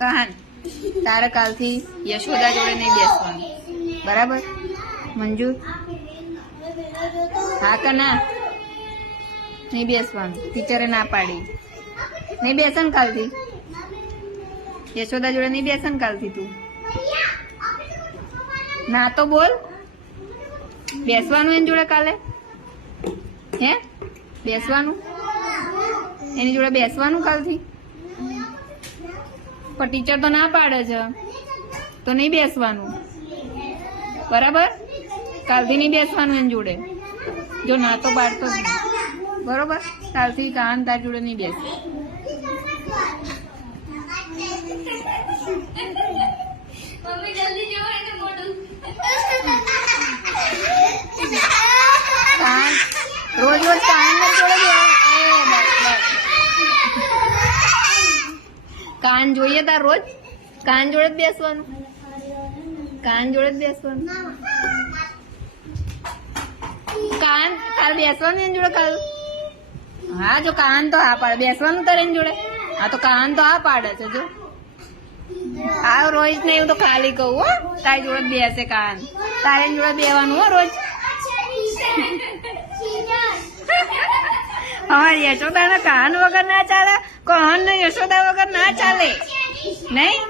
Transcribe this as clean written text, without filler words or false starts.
કાન તારે કાલથી યશોદા જોડે નહીં બેસવાનું, બરાબર? મંજૂર? હા કે ના? નહીં બેસવાનું, ટીચરે ના પાડી. નહીં બેસે ને કાલથી? યશોદા જોડે નહીં બેસે ને કાલથી તું? ના તો બોલ. બેસવાનું એની જોડે કાલે? હે? બેસવાનું? એની જોડે બેસવાનું કાલથી? પણ ટીચર તો ના પાડે છે, તો નહીં બેસવાનું, બરાબર? કાલથી નહીં બેસવાનું એની જોડે. જો ના તો પાડતો જ નહીં, બરોબર? કાલથી કાન તાર જોડે નહીં બેસ. કાન રોજ રોજ કાન જોડે કાન જોઈએ તાર રોજ? કાન જોડે જ બેસવાનું, કાન જોડે જ બેસવાનું. કાન તારે બેસવાનું એની જોડે કાલ? હા, જો કાન તો હા પાડે, બેસવાનું તારે એની જોડે? હા તો કાન તો હા પાડે છે. જો હા રોજ નહીં, હું તો ખાલી કહું હો, તારી જોડે જ બેસે કાન. તારે એની જોડે બેવાનું હો રોજ. અમારે યશોદા કાન વગર ના ચાલે, કાન ને યશોદા વગર ના ચાલે, નહીં?